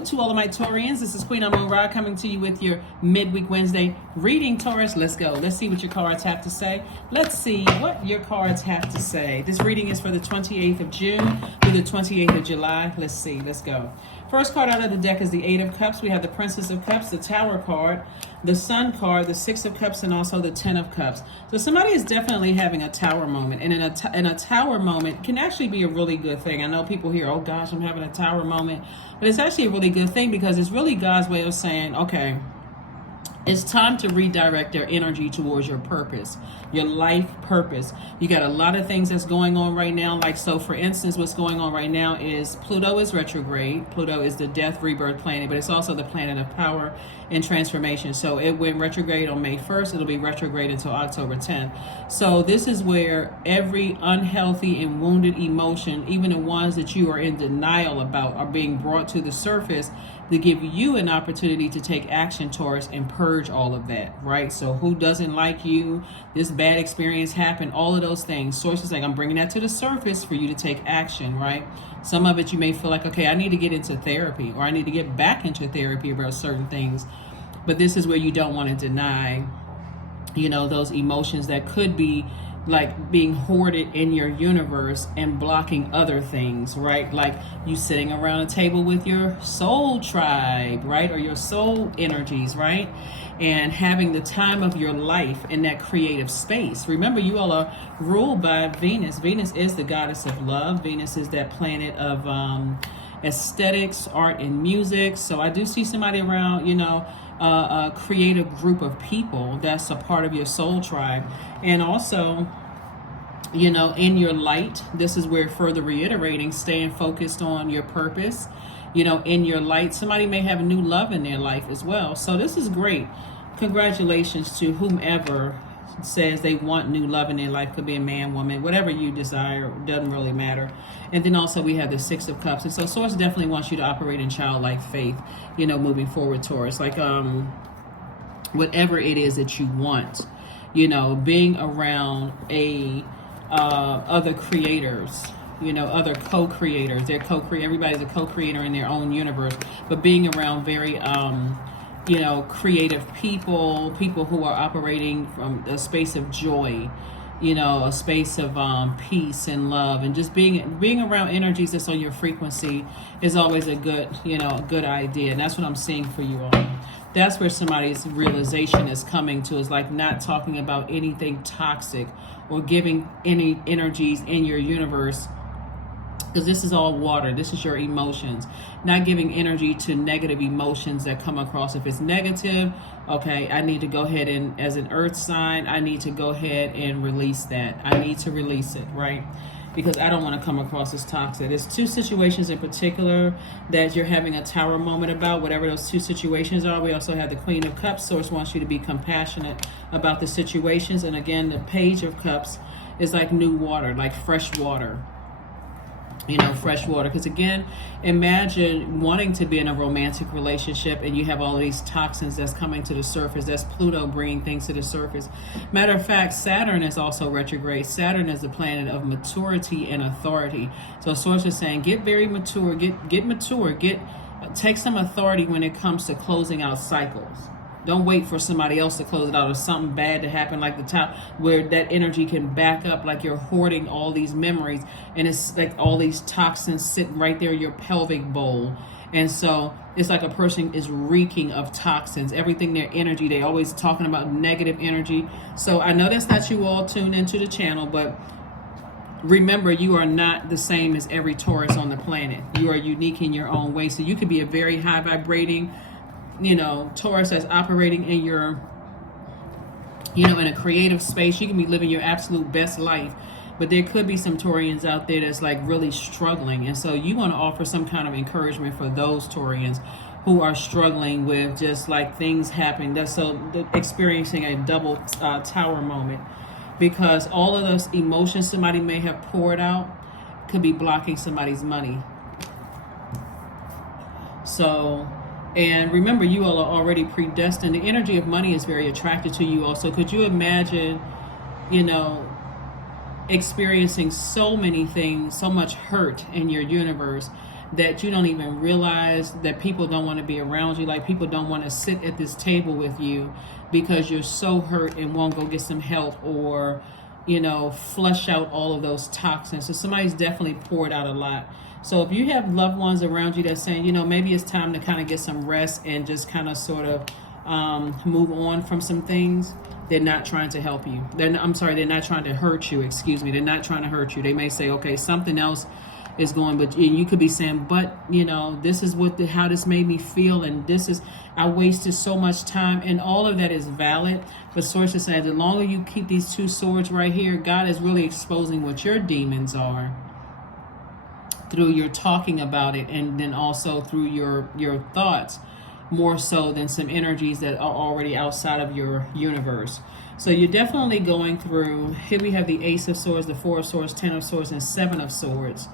Hello to all of my Taurians. This is Queen Amun Ra coming to you with your midweek Wednesday reading, Taurus. Let's go. Let's see what your cards have to say. Let's see what your cards have to say. This reading is for the 28th of June through the 28th of July. Let's see. Let's go. First card out of the deck is the Eight of Cups. We have the Princess of Cups, the Tower card, the Sun card, the Six of Cups, and also the Ten of Cups. So somebody is definitely having a Tower moment. And in a Tower moment can actually be a really good thing. I know people hear, oh gosh, I'm having a Tower moment. But it's actually a really good thing because it's really God's way of saying, okay, it's time to redirect your energy towards your purpose, your life purpose. You got a lot of things that's going on right now. Like, so for instance, what's going on right now is Pluto is retrograde. Pluto is the death rebirth planet, but it's also the planet of power and transformation. So it went retrograde on May 1st. It'll be retrograde until October 10th. So this is where every unhealthy and wounded emotion, even the ones that you are in denial about, are being brought to the surface to give you an opportunity to take action, Taurus, and purge all of that, right? So who doesn't like you? This bad experience happened, all of those things. Sources like, I'm bringing that to the surface for you to take action, right? Some of it you may feel like, okay, I need to get into therapy, or I need to get back into therapy about certain things. But this is where you don't want to deny, those emotions that could be like being hoarded in your universe and blocking other things, right? Like you sitting around a table with your soul tribe, right? Or your soul energies, right? And having the time of your life in that creative space. Remember, you all are ruled by Venus. Venus is the goddess of love. Venus is that planet of aesthetics, art, and music. So I do see somebody around, a creative group of people that's a part of your soul tribe. And also, in your light, this is where further reiterating, staying focused on your purpose. In your light, somebody may have new love in their life as well. So this is great. Congratulations to whomever says they want new love in their life. Could be a man, woman, whatever you desire, doesn't really matter. And then also we have the Six of Cups. And so Source definitely wants you to operate in childlike faith, moving forward, Taurus. Like whatever it is that you want, being around other creators, other co-creators. They're everybody's a co-creator in their own universe, but being around very creative people who are operating from a space of joy, a space of peace and love, and just being around energies that's on your frequency is always a good, a good idea. And that's what I'm seeing for you all. That's where somebody's realization is coming to, is like not talking about anything toxic or giving any energies in your universe, because this is all water. This is your emotions. Not giving energy to negative emotions that come across. If it's negative, okay, I need to go ahead and, as an earth sign, I need to go ahead and release that. I need to release it, right? Because I don't want to come across as toxic. There's two situations in particular that you're having a Tower moment about, whatever those two situations are. We also have the Queen of Cups. Source wants you to be compassionate about the situations. And again, the Page of Cups is like new water, like fresh water. Fresh water. Because again, imagine wanting to be in a romantic relationship and you have all these toxins that's coming to the surface. That's Pluto bringing things to the surface. Matter of fact, Saturn is also retrograde. Saturn is the planet of maturity and authority. So Source is saying, get very mature, get mature, take some authority when it comes to closing out cycles. Don't wait for somebody else to close it out or something bad to happen, like the top, where that energy can back up, like you're hoarding all these memories, and it's like all these toxins sitting right there in your pelvic bowl. And so it's like a person is reeking of toxins, everything, their energy. They always talking about negative energy. So I know that's not you all tuned into the channel, but remember, you are not the same as every Taurus on the planet. You are unique in your own way. So you could be a very high vibrating Taurus that's operating in your, in a creative space. You can be living your absolute best life, but there could be some Taurians out there that's like really struggling. And so you want to offer some kind of encouragement for those Taurians who are struggling with just like things happening. That's experiencing a double Tower moment, because all of those emotions somebody may have poured out could be blocking somebody's money. So, and remember, you all are already predestined. The energy of money is very attracted to you also. Could you imagine, experiencing so many things, so much hurt in your universe, that you don't even realize that people don't want to be around you. Like people don't want to sit at this table with you because you're so hurt and won't go get some help or, flush out all of those toxins. So somebody's definitely poured out a lot. So if you have loved ones around you that's saying, maybe it's time to kind of get some rest and just kind of sort of move on from some things, they're not trying to help you. They're not trying to hurt you. Excuse me. They're not trying to hurt you. They may say, okay, something else is going, but you could be saying, but this is how this made me feel, and I wasted so much time, and all of that is valid. But Source is saying, the longer you keep these two swords right here, God is really exposing what your demons are through your talking about it, and then also through your thoughts, more so than some energies that are already outside of your universe. So you're definitely going through, here we have the Ace of Swords, the Four of Swords, Ten of Swords, and Seven of Swords.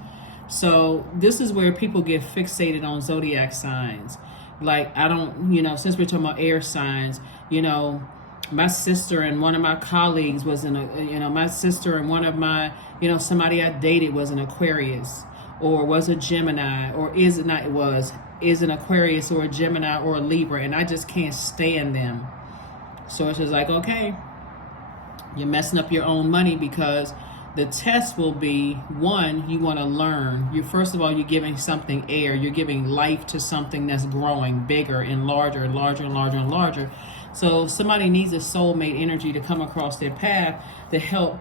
So this is where people get fixated on zodiac signs. Like, since we're talking about air signs, my sister and one of my colleagues was my sister and one of my, somebody I dated was an Aquarius or was a Gemini, or is an Aquarius or a Gemini or a Libra, and I just can't stand them. So it's just like, okay, you're messing up your own money, because the test will be, one, you want to learn. First of all, you're giving something air. You're giving life to something that's growing bigger and larger and larger and larger and larger. So somebody needs a soulmate energy to come across their path to help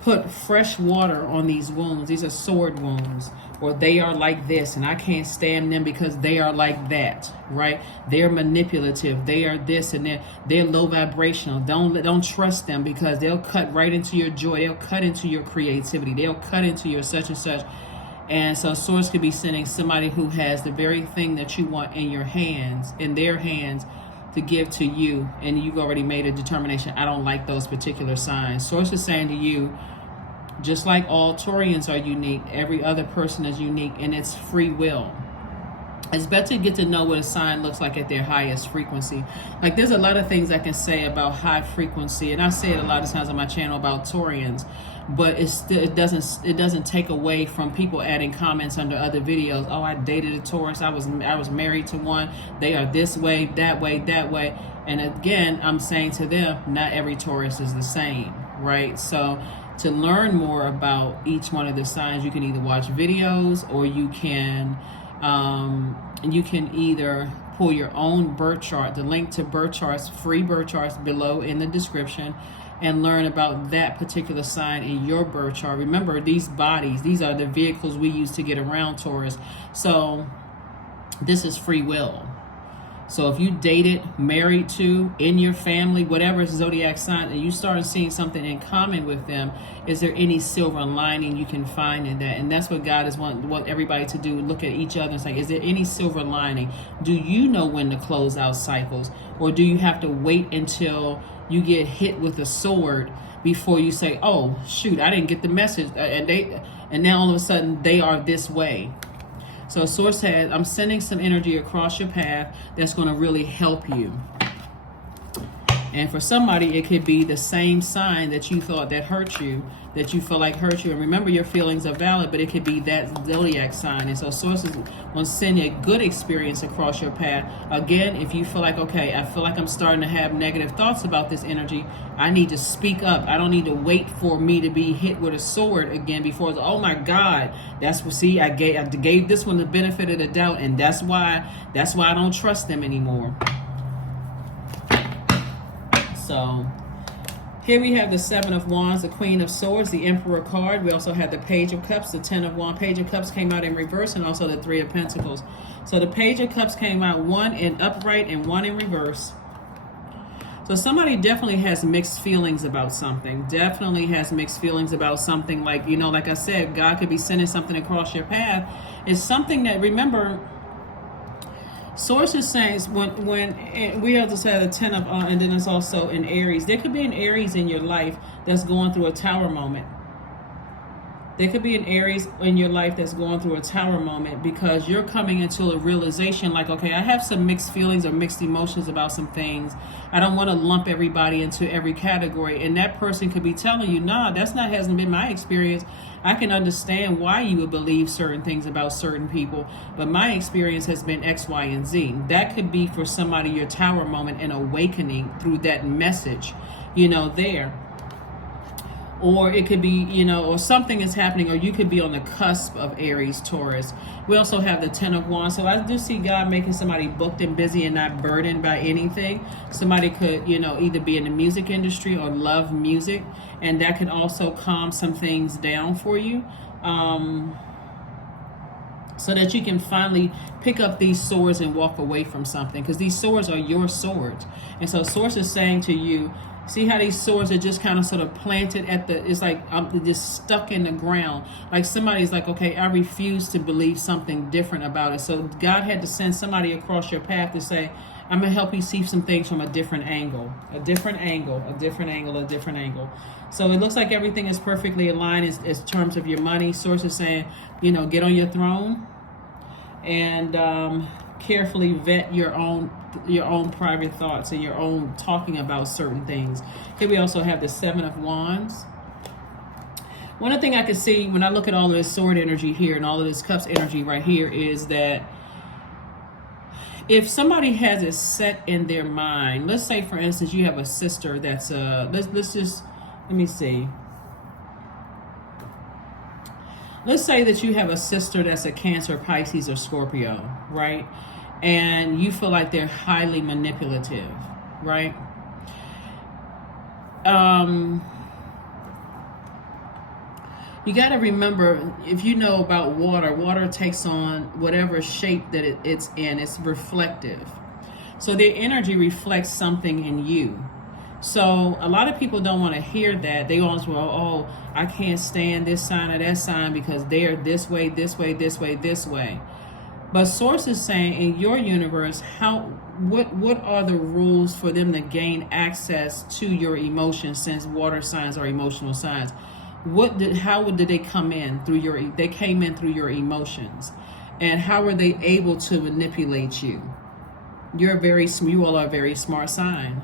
put fresh water on these wounds. These are sword wounds, or they are like this, and I can't stand them because they are like that, right? They're manipulative. They are this, and they're low vibrational. Don't trust them, because they'll cut right into your joy. They'll cut into your creativity. They'll cut into your such and such. And so Source could be sending somebody who has the very thing that you want in their hands, to give to you, and you've already made a determination. I don't like those particular signs. Source is saying to you, just like all Taurians are unique, every other person is unique, and it's free will. It's better to get to know what a sign looks like at their highest frequency. Like, there's a lot of things I can say about high frequency, and I say it a lot of times on my channel about Taurians, but it doesn't take away from people adding comments under other videos. Oh, I dated a Taurus. I was married to one. They are this way, that way, that way. And again, I'm saying to them, not every Taurus is the same, right? So to learn more about each one of the signs, you can either watch videos, or you can either pull your own birth chart. The link to birth charts, free birth charts, below in the description, and learn about that particular sign in your birth chart. Remember, these are the vehicles we use to get around, Taurus. So this is free will. So if you dated, married to, in your family, whatever zodiac sign, and you start seeing something in common with them, is there any silver lining you can find in that? And that's what God is want everybody to do. Look at each other and say, is there any silver lining? Do you know when to close out cycles? Or do you have to wait until you get hit with a sword before you say, oh, shoot, I didn't get the message. And now all of a sudden they are this way. So Source said, I'm sending some energy across your path that's going to really help you. And for somebody, it could be the same sign that you thought that hurt you, that you feel like hurt you. And remember, your feelings are valid, but it could be that zodiac sign. And so Source is going to send a good experience across your path. Again, if you feel like, okay, I feel like I'm starting to have negative thoughts about this energy, I need to speak up. I don't need to wait for me to be hit with a sword again before it's, oh my God, I gave this one the benefit of the doubt, and that's why I don't trust them anymore. So here we have the Seven of Wands, the Queen of Swords, the Emperor card. We also have the Page of Cups, the Ten of Wands. Page of Cups came out in reverse, and also the Three of Pentacles. So the Page of Cups came out, one in upright and one in reverse. So somebody definitely has mixed feelings about something. Definitely has mixed feelings about something. Like, like I said, God could be sending something across your path. It's something that, remember, Source is saying when we have to say the Ten of, and then it's also in Aries. There could be an Aries in your life that's going through a Tower moment. There could be an Aries in your life that's going through a tower moment because you're coming into a realization like, okay, I have some mixed feelings or mixed emotions about some things. I don't want to lump everybody into every category. And that person could be telling you, nah, hasn't been my experience. I can understand why you would believe certain things about certain people, but my experience has been X, Y, and Z. That could be for somebody your tower moment and awakening through that message, there. Or it could be, or something is happening, or you could be on the cusp of Aries, Taurus. We also have the 10 of Wands. So I do see God making somebody booked and busy and not burdened by anything. Somebody could, either be in the music industry or love music. And that could also calm some things down for you. So that you can finally pick up these swords and walk away from something. Because these swords are your swords. And so Source is saying to you, see how these swords are just kind of sort of planted it's like I'm just stuck in the ground. Like somebody's like, okay, I refuse to believe something different about it. So God had to send somebody across your path to say, I'm going to help you see some things from a different angle, a different angle, a different angle, a different angle. So it looks like everything is perfectly aligned in terms of your money. Source is saying, get on your throne and carefully vet your own private thoughts and your own talking about certain things. Here we also have the 7 of Wands. One thing I can see when I look at all of this sword energy here and all of this cups energy right here is that if somebody has it set in their mind, let's say for instance you have a sister that's let's say that you have a sister that's a Cancer, Pisces, or Scorpio, right? And you feel like they're highly manipulative, right? You got to remember, if you know about water takes on whatever shape that it's in. It's reflective. So their energy reflects something in you. So a lot of people don't want to hear that. They always go, oh, I can't stand this sign or that sign because they're this way, this way, this way, this way. But Source is saying in your universe, what are the rules for them to gain access to your emotions, since water signs are emotional signs? How did they come in through they came in through your emotions, and how were they able to manipulate you? You all are a very smart sign.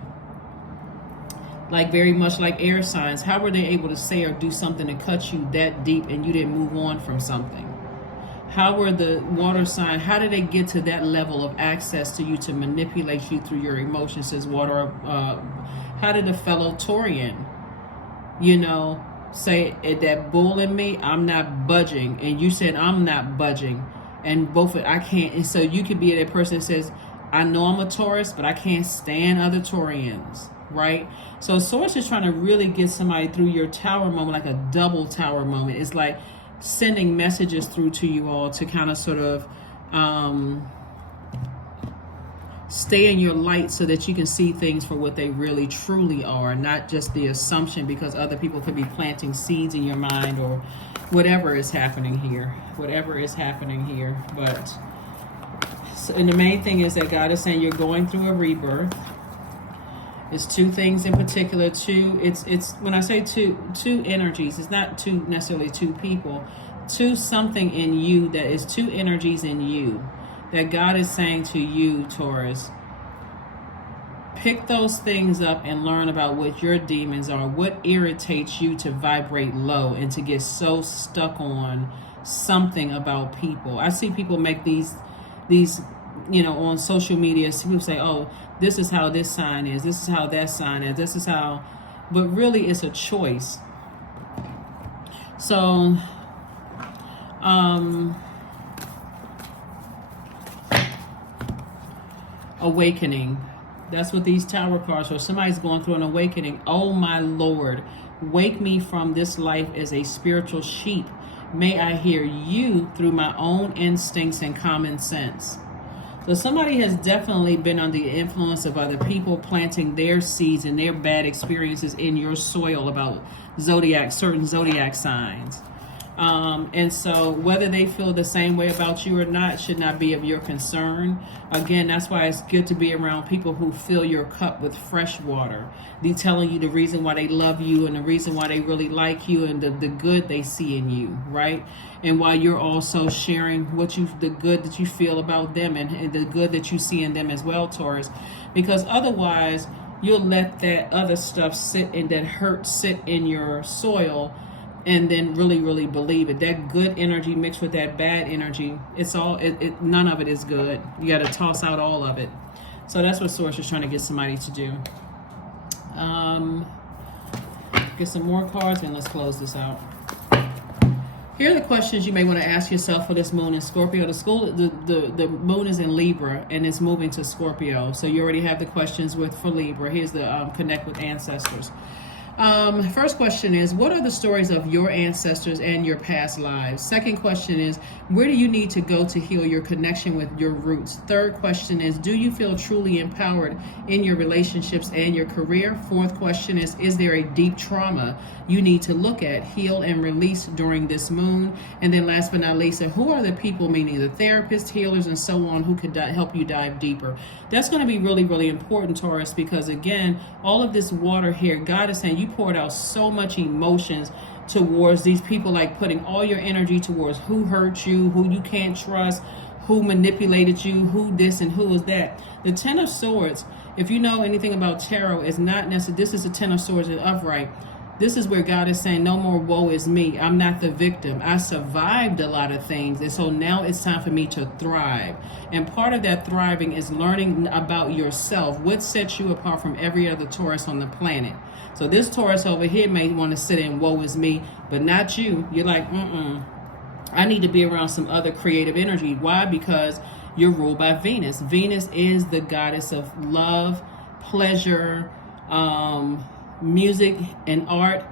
Like very much like air signs. How were they able to say or do something to cut you that deep and you didn't move on from something? How were the water sign? How did they get to that level of access to you to manipulate you through your emotions as water? How did a fellow Taurian, say that bull in me, I'm not budging, and you said I'm not budging, and I can't. And so you could be that person that says, I know I'm a Taurus, but I can't stand other Taurians, right? So Source is trying to really get somebody through your tower moment, like a double tower moment. It's like sending messages through to you all to kind of sort of stay in your light so that you can see things for what they really truly are, not just the assumption because other people could be planting seeds in your mind or whatever is happening here. And the main thing is that God is saying you're going through a rebirth. It's two things in particular. It's when I say two energies, it's not necessarily two people. Something in you, that is two energies in you that God is saying to you, Taurus, pick those things up and learn about what your demons are, what irritates you to vibrate low and to get so stuck on something about people. I see people make these on social media. People say, oh, this is how this sign is, this is how that sign is, this is how, but really it's a choice. So awakening, that's what these tower cards are. Somebody's going through an awakening. Oh my Lord, wake me from this life as a spiritual sheep. May I hear you through my own instincts and common sense. So somebody has definitely been under the influence of other people planting their seeds and their bad experiences in your soil about certain zodiac signs. And so whether they feel the same way about you or not should not be of your concern. Again, that's why it's good to be around people who fill your cup with fresh water. They telling you the reason why they love you and the reason why they really like you and the good they see in you, right? And while you're also sharing the good that you feel about them and the good that you see in them as well, Taurus. Because otherwise, you'll let that other stuff sit in your soil and then really, really believe it. That good energy mixed with that bad energy, none of it is good. You got to toss out all of it. So that's what Source is trying to get somebody to do. Get some more cards and let's close this out. Here are the questions you may want to ask yourself for this moon in Scorpio. The moon is in Libra and it's moving to Scorpio. So you already have the questions for Libra. Here's the connect with ancestors. First question is, what are the stories of your ancestors and your past lives? Second question is, where do you need to go to heal your connection with your roots? Third question is, do you feel truly empowered in your relationships and your career? Fourth question is there a deep trauma you need to look at, heal, and release during this moon? And then last but not least, who are the people, meaning the therapists, healers, and so on, who could help you dive deeper? That's going to be really, really important, Taurus, because again, all of this water here, God is saying you poured out so much emotions towards these people, like putting all your energy towards who hurt you, who you can't trust, who manipulated you, who this and who is that. The Ten of Swords, if you know anything about tarot, is not necessarily, this is the Ten of Swords in upright. This is where God is saying, no more woe is me. I'm not the victim. I survived a lot of things. And so now it's time for me to thrive. And part of that thriving is learning about yourself. What sets you apart from every other Taurus on the planet? So this Taurus over here may want to sit in woe is me, but not you. You're like, I need to be around some other creative energy. Why? Because you're ruled by Venus. Venus is the goddess of love, pleasure, music and art,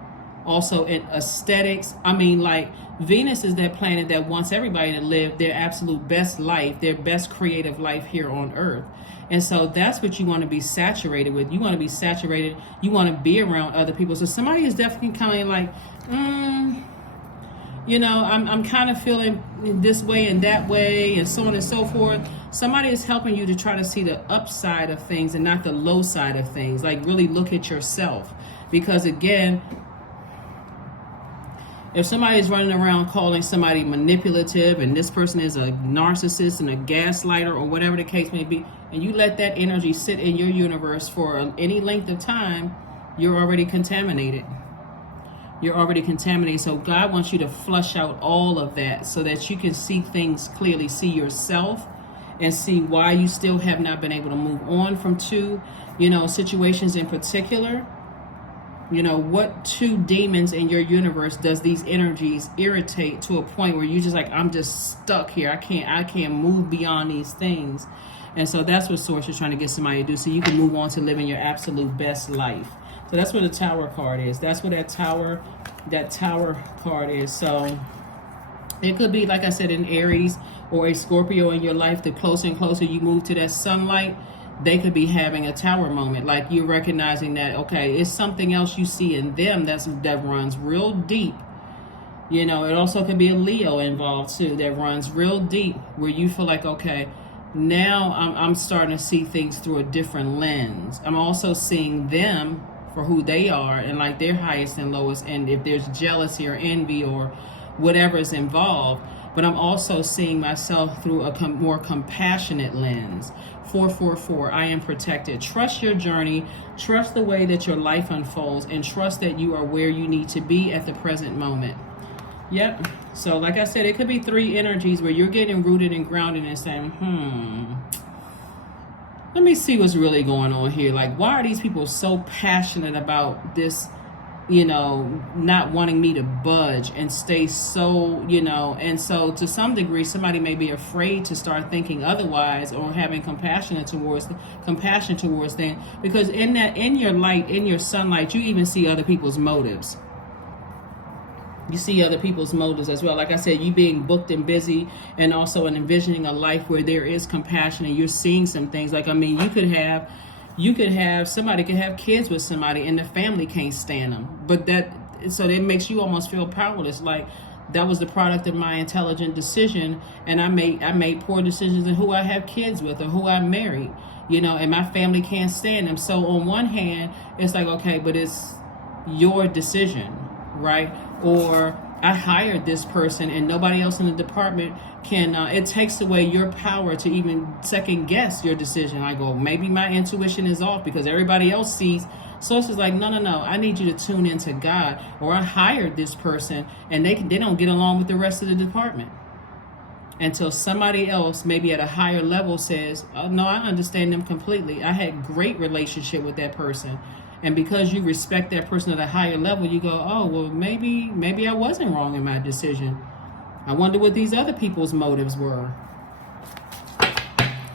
also in aesthetics. I mean, like, Venus is that planet that wants everybody to live their absolute best life, their best creative life here on Earth. And so that's what you want to be saturated with. You want to be saturated. You want to be around other people. So somebody is definitely kind of like, I'm kind of feeling this way and that way and so on and so forth. Somebody is helping you to try to see the upside of things and not the low side of things. Like, really look at yourself. Because again, if somebody is running around calling somebody manipulative and this person is a narcissist and a gaslighter or whatever the case may be, and you let that energy sit in your universe for any length of time, you're already contaminated. You're already contaminated. So God wants you to flush out all of that so that you can see things clearly, see yourself, and see why you still have not been able to move on from two, situations in particular. What two demons in your universe does these energies irritate to a point where you just like, I'm just stuck here. I can't move beyond these things. And so that's what Source is trying to get somebody to do, so you can move on to living your absolute best life. So that's what the Tower card is. That's what that Tower card is. So it could be, like I said, an Aries or a Scorpio in your life. The closer and closer you move to that sunlight, they could be having a Tower moment. Like, you're recognizing that, okay, it's something else you see in them that runs real deep. It also could be a Leo involved too that runs real deep, where you feel like, okay, now I'm starting to see things through a different lens. I'm also seeing them for who they are and like their highest and lowest, and if there's jealousy or envy or whatever is involved. But I'm also seeing myself through a more compassionate lens. 444, I am protected. Trust your journey. Trust the way that your life unfolds, and trust that you are where you need to be at the present moment. Yep. So like I said, it could be three energies where you're getting rooted and grounded and saying, let me see what's really going on here. Like, why are these people so passionate about this, not wanting me to budge and stay so, and so to some degree, somebody may be afraid to start thinking otherwise or having compassion towards them, because in your light, in your sunlight, you even see other people's motives. You see other people's motives as well. Like I said, you being booked and busy, and also envisioning a life where there is compassion, and you're seeing some things. Like, I mean, somebody could have kids with somebody and the family can't stand them. But so it makes you almost feel powerless. Like, That was the product of my intelligent decision, and I made poor decisions in who I have kids with or who I married, and my family can't stand them. So on one hand, it's like, okay, but it's your decision, right? Or I hired this person and nobody else in the department can, it takes away your power to even second guess your decision. I go, maybe my intuition is off because everybody else sees. So it's just like, no, I need you to tune into God. Or I hired this person and they don't get along with the rest of the department. Until somebody else, maybe at a higher level, says, oh, no, I understand them completely. I had great relationship with that person. And because you respect that person at a higher level, you go, oh, well, maybe I wasn't wrong in my decision. I wonder what these other people's motives were.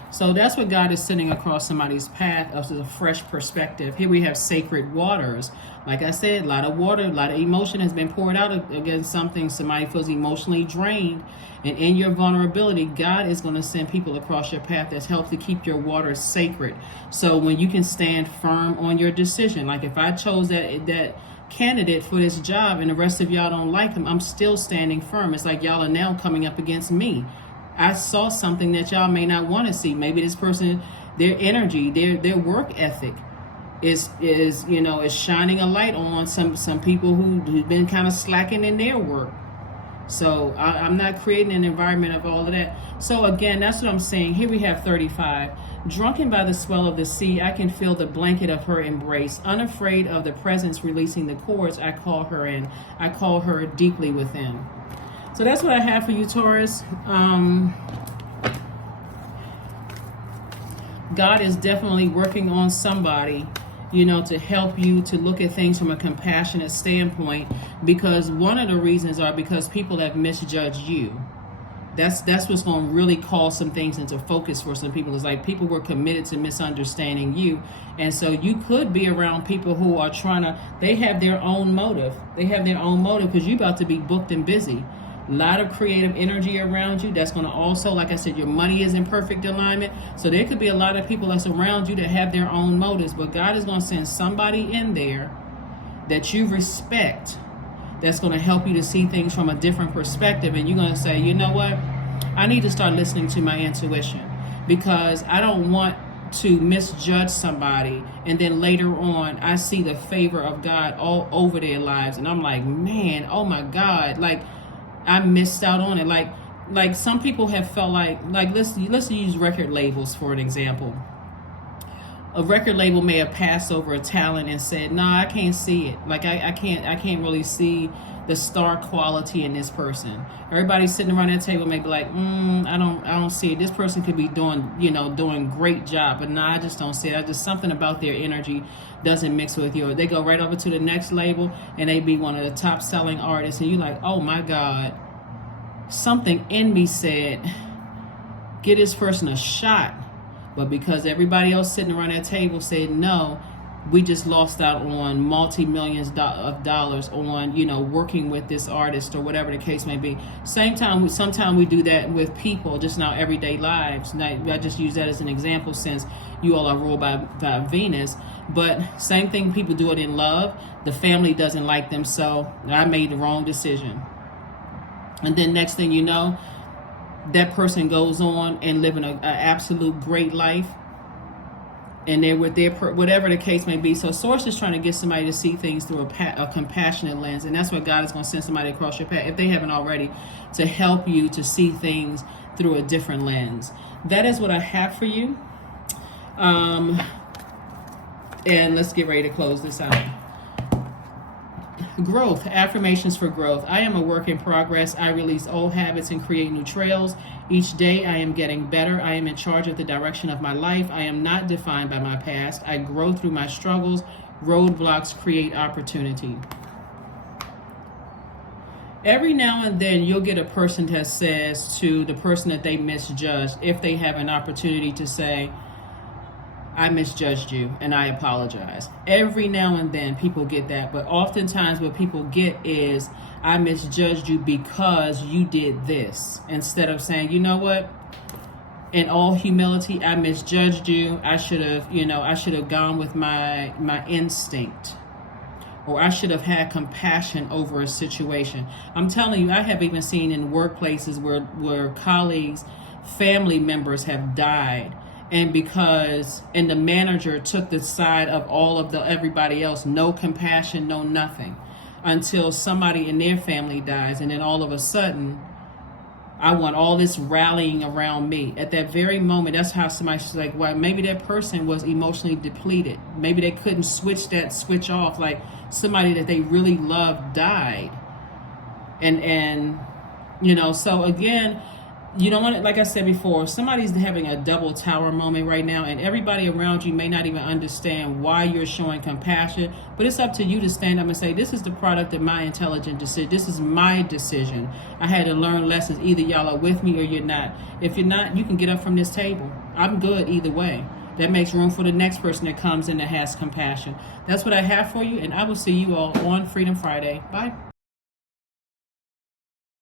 So that's what God is sending across somebody's path as a fresh perspective. Here we have sacred waters. Like I said, a lot of water, a lot of emotion has been poured out against something. Somebody feels emotionally drained. And in your vulnerability, God is going to send people across your path that help to keep your waters sacred. So when you can stand firm on your decision, like if I chose that candidate for this job and the rest of y'all don't like him, I'm still standing firm. It's like y'all are now coming up against me. I saw something that y'all may not want to see. Maybe this person, their energy, their work ethic is shining a light on some people who've been kind of slacking in their work. So I'm not creating an environment of all of that. So again, that's what I'm saying. Here we have 35. Drunken by the swell of the sea, I can feel the blanket of her embrace. Unafraid of the presence releasing the cords, I call her in. I call her deeply within. So that's what I have for you, Taurus. God is definitely working on somebody, to help you to look at things from a compassionate standpoint, because one of the reasons are because people have misjudged you. That's what's going to really call some things into focus for some people. It's like people were committed to misunderstanding you. And so you could be around people who are they have their own motive. They have their own motive because you're about to be booked and busy. A lot of creative energy around you. That's going to also, like I said, your money is in perfect alignment. So there could be a lot of people that's around you that have their own motives. But God is going to send somebody in there that you respect that's going to help you to see things from a different perspective. And you're going to say, you know what? I need to start listening to my intuition, because I don't want to misjudge somebody and then later on I see the favor of God all over their lives. And I'm like, man, oh my God, like I missed out on it. Like some people have felt like let's use record labels for an example. A record label may have passed over a talent and said, "No, I can't see it. Like I can't really see the star quality in this person." Everybody sitting around that table may be like, I don't see it. This person could be doing great job, but I just don't see it. I just something about their energy doesn't mix with yours. They go right over to the next label and they be one of the top selling artists, and you're like, oh my God, something in me said, give this person a shot. But because everybody else sitting around that table said no, we just lost out on multi-millions of dollars on, working with this artist or whatever the case may be. Sometimes we do that with people, just in our everyday lives. Now, I just use that as an example since you all are ruled by Venus. But same thing, people do it in love. The family doesn't like them, so I made the wrong decision. And then next thing you know, that person goes on and living an absolute great life, and they're with their whatever the case may be. So Source is trying to get somebody to see things through a compassionate lens, and that's what God is going to send somebody across your path, if they haven't already, to help you to see things through a different lens. That is what I have for you. And let's get ready to close this out. Growth, affirmations for growth. I am a work in progress. I release old habits and create new trails. Each day I am getting better. I am in charge of the direction of my life. I am not defined by my past. I grow through my struggles. Roadblocks create opportunity. Every now and then you'll get a person that says to the person that they misjudged, if they have an opportunity to say, I misjudged you and I apologize. Every now and then people get that, but oftentimes what people get is, I misjudged you because you did this, instead of saying, you know what, in all humility, I misjudged you. I should have gone with my instinct. or I should have had compassion over a situation. I'm telling you, I have even seen in workplaces where colleagues, family members have died, and the manager took the side of all of everybody else, no compassion, no nothing, until somebody in their family dies, and then all of a sudden I want all this rallying around me. At that very moment, that's how somebody's like, well, maybe that person was emotionally depleted. Maybe they couldn't switch off. Like somebody that they really loved died. And so again, you don't want it, like I said before, somebody's having a double tower moment right now, and everybody around you may not even understand why you're showing compassion, but it's up to you to stand up and say, this is the product of my intelligent decision. This is my decision. I had to learn lessons. Either y'all are with me or you're not. If you're not, you can get up from this table. I'm good either way. That makes room for the next person that comes in that has compassion. That's what I have for you, and I will see you all on Freedom Friday. Bye.